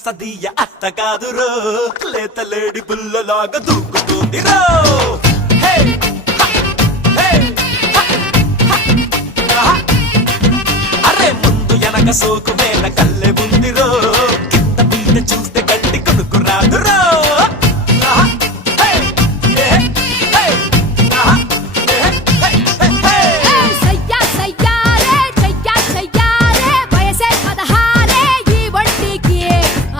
కస్తదీయ అత్త కాదురో లేత లేడి బుల్లలాగా దూకుతుంది రో హే హ, హే హ, హ, హ. అరే ముందు ఎనక సోకు మేల కల్లె ఉందిరో